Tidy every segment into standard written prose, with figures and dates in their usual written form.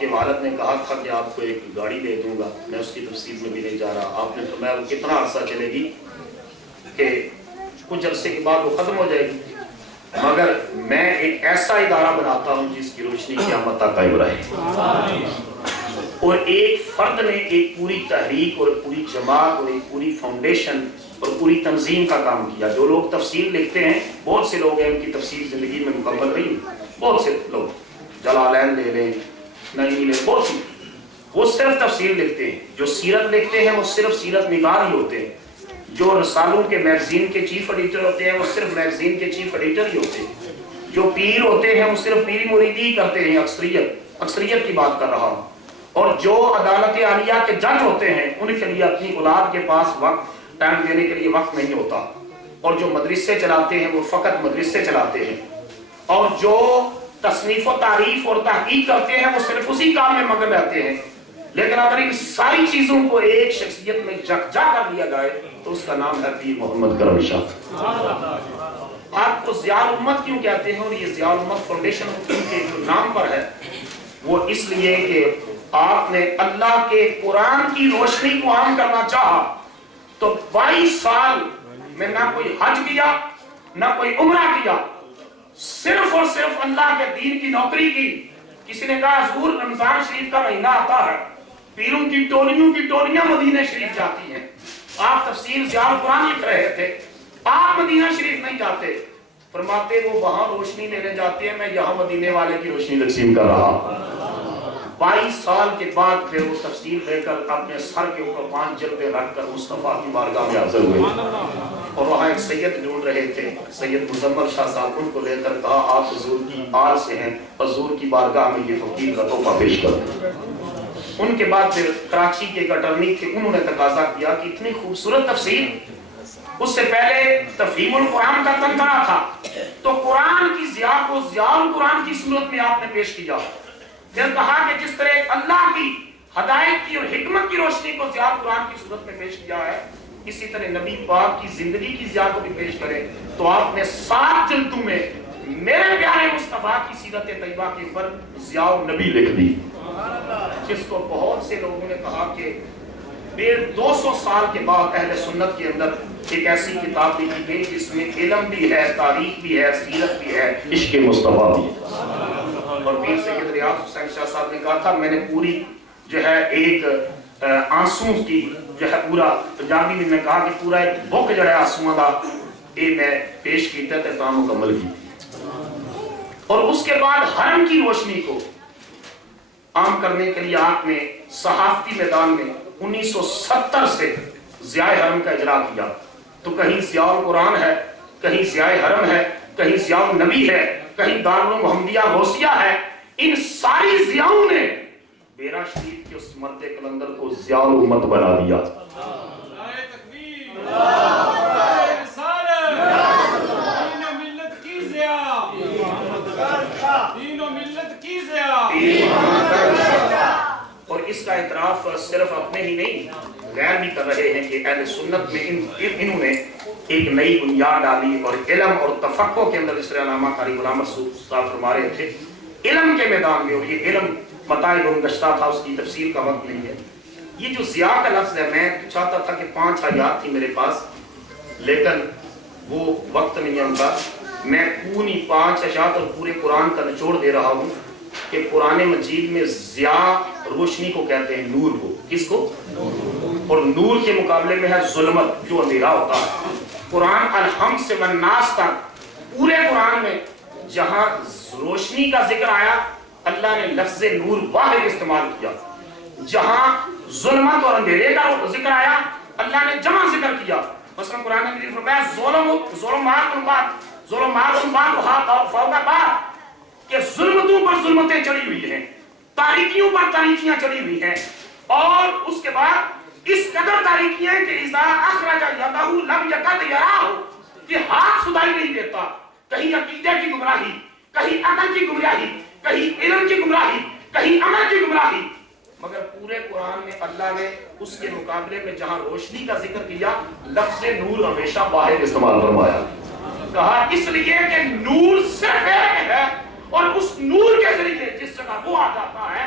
آپ کے والد نے کہا تھا کہ آپ کو ایک گاڑی دے دوں گا، میں اس کی تفصیل میں بھی نہیں جا رہا، آپ نے فرمایا وہ کتنا عرصہ چلے گی کہ کچھ عرصے کے بعد وہ ختم ہو جائے گی، مگر میں ایک ایسا ادارہ بناتا ہوں جس کی روشنی قیامت تک قائم رہے۔ اور ایک فرد نے ایک پوری تحریک اور پوری جماعت اور ایک پوری فاؤنڈیشن اور پوری تنظیم کا کام کیا۔ جو لوگ تفسیر لکھتے ہیں، بہت سے لوگ ہیں ان کی تفسیر زندگی میں مکمل نہیں، بہت سے لوگ جلالین لے لیں، نئی لے، بہت سی، وہ صرف تفسیر لکھتے ہیں۔ جو سیرت لکھتے ہیں وہ صرف سیرت نگار ہی ہوتے ہیں۔ جو رسالوں کے میگزین کے چیف ایڈیٹر ہوتے ہیں وہ صرف میگزین کے چیف ایڈیٹر ہی ہوتے ہیں۔ جو پیر ہوتے ہیں وہ صرف پیری مریدی ہی کرتے ہیں، اکثریت کی بات کر رہا ہوں۔ اور جو عدالت عالیہ کے جج ہوتے ہیں ان کے لیے اپنی اولاد کے پاس وقت ٹائم دینے کے لیے وقت نہیں ہوتا، اور جو مدرسے چلاتے ہیں وہ فقط مدرسے چلاتے ہیں، اور جو تصنیف و تعریف اور تحقیق کرتے ہیں وہ صرف اسی کام میں مگن رہتے ہیں۔ لیکن اگر ان ساری چیزوں کو ایک شخصیت میں یکجا کر دیا جائے تو اس کا نام ہے پیر محمد کرم شاہ۔ آپ کو ضیاء الامت کیوں کہتے ہیں؟ اور یہ ضیاء الامت فاؤنڈیشن کے جو نام پر ہے وہ اس لیے کہ آپ نے اللہ کے قرآن کی روشنی کو عام کرنا چاہا، تو 22 سال میں نہ کوئی حج کیا نہ کوئی عمرہ کیا، صرف اور صرف اللہ کے دین کی نوکری کی۔ کسی نے کہا حضور رمضان شریف کا مہینہ آتا ہے، پیروں کی ٹولیاں مدینہ شریف جاتی ہیں، آپ تفسیر ضیاء القرآن لکھ رہے تھے، آپ مدینہ شریف نہیں جاتے۔ فرماتے وہ وہاں روشنی لینے جاتے ہیں، میں یہاں مدینے والے کی روشنی تقسیم کر رہا ہوں۔ 22 سال کے بعد پھر وہ تفسیر لے کر اپنے سر کے اوپر 5 جلدیں رکھ کر مصطفیٰ کی بارگاہ میں حاضر ہوئے، اور وہاں ایک سید ڈھونڈ رہے تھے، سید مزمل شاہ صاحب، ان کو لے کر کہا آپ حضور کی آل سے ہیں، حضور کی بارگاہ میں یہ فقیر کا تحفہ پیش کر دیں۔ ان کے بعد پھر کراچی کے ایک اٹرنی تھے، انہوں نے تقاضا کیا کہ اتنی خوبصورت تفسیر، اس سے پہلے تفہیم القرآن کا تنترا تھا، تو قرآن کی ضیاء کو ضیاء القرآن کی صورت میں آپ نے پیش کیا۔ پھر کہا کہ جس طرح اللہ کی ہدایت کی اور حکمت کی روشنی کو ضیاء القرآن کی صورت میں پیش کیا ہے، اسی طرح نبی پاک کی زندگی کی ضیاء کو بھی پیش کریں، تو آپ نے 7 جلدوں میں میرے پیارے مصطفیٰ کی سیرت طیبہ کے اوپر ضیاء النبی لکھ دی، جس کو بہت سے لوگوں نے کہا کہ 250 سال کے بعد اہل سنت کے اندر ایک ایسی کتاب لکھی گئی جس میں علم بھی ہے، تاریخ بھی ہے، سیرت بھی ہے، عشق مصطفیٰ بھی ہے۔ اور پیر سید ریاض حسین شاہ صاحب نے کہا تھا میں نے پوری جو ہے ایک آنسوں کی جو ہے پورا پنجابی میں کہا کہ پورا ایک بک جو ہے آنسوں کا یہ میں پیش کیتا ہے تو مکمل کی تھی۔ اور اس کے بعد حرم کی روشنی کو عام کرنے کے لیے آپ نے صحافتی میدان میں 1970 سے ضیاء حرم کا اجرا کیا، تو کہیں ضیاء القرآن ہے، کہیں ضیاء حرم ہے، کہیں ضیاء النبی ہے، کہیں دارالمحمدیہ غوثیہ ہے۔ ان ساری ضیاؤں نے بیرا شریف کے اس مرد کلندر کو ضیاء الامت بنا دیا۔ اور اس کا اعتراف صرف اپنے ہی نہیں غیر بھی کر رہے ہیں کہ اہل سنت میں انہوں نے ایک نئی بنیاد ڈالی، اور علم اور تفقہ کے اندر اس طرح علامہ قاری غلام مسعود صاحب فرما رہے تھے علم کے میدان میں، اور یہ علم متاع گشتہ تھا، اس کی تفصیل کا وقت نہیں ہے۔ یہ جو ضیاء کا لفظ ہے، میں چاہتا تھا کہ 5 آیات تھی میرے پاس، لیکن وہ وقت نہیں ہے ان کا، میں پوری 5 آیات اور پورے قرآن کا نچوڑ دے رہا ہوں کہ قرآن مجید میں ضیاء روشنی کو کہتے ہیں، نور کو، کس کو؟ اور نور کے مقابلے میں ہے ظلمت جو اندھیرا ہوتا ہے۔ قرآن الحمد سے والناس تک پورے قرآن میں جہاں روشنی کا ذکر آیا اللہ نے لفظ نور واحد استعمال کیا، جہاں ظلمت اور اندھیرے کا ذکر آیا اللہ نے جمع ذکر کیا۔ مثلا قرآن میں فرمایا ظلمات فوق بعض، کہ ظلمتوں پر ظلمتیں چڑھی ہوئی ہیں، تاریکیوں پر تاریکیاں چڑھی ہوئی ہیں، اور اس کے بعد اس قدر تاریکیاں کہ اذا اخرج یدہ لم یکد یراہ، کہ ہاتھ سدائی نہیں دیتا۔ کہیں عقیدے کی گمراہی، کہیں عقل کی گمراہی، کہیں علم کی گمراہی، کہیں عمل کی گمراہی، مگر پورے قرآن میں اللہ نے اس کے مقابلے میں جہاں روشنی کا ذکر کیا لفظ نور ہمیشہ واحد استعمال فرمایا، کہا اس لیے کہ نور صرف ایک ہے، اور اس نور کے ذریعے جس جگہ وہ آ جاتا ہے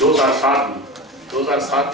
2007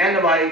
NY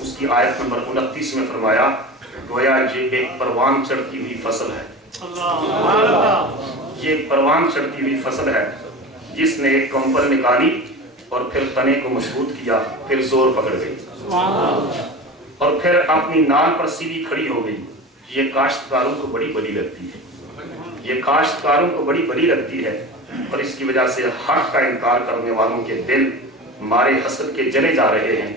اس کی آیت نمبر 29 میں فرمایا گویا یہ ایک پروان چڑھتی ہوئی فصل ہے، یہ ایک پروان چڑھتی ہوئی فصل ہے جس نے ایک کمپل نکالی اور پھر تنے کو مضبوط کیا، پھر زور پکڑ گئی اور پھر اپنی نال پر سیدھی کھڑی ہو گئی۔ یہ کاشتکاروں کو بڑی بڑی لگتی ہے، یہ کاشتکاروں کو بڑی بڑی لگتی ہے، اور اس کی وجہ سے حق کا انکار کرنے والوں کے دل مارے حسد کے جلے جا رہے ہیں،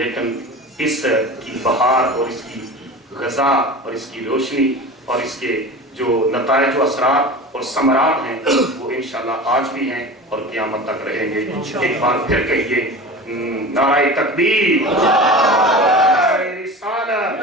لیکن اس کی بہار اور اس کی غذا اور اس کی روشنی اور اس کے جو نتائج و اثرات اور ثمرات ہیں وہ انشاءاللہ آج بھی ہیں اور قیامت تک رہیں گے۔ ایک بار پھر کہیے نعرہ تکبیر، نعرہ رسالت،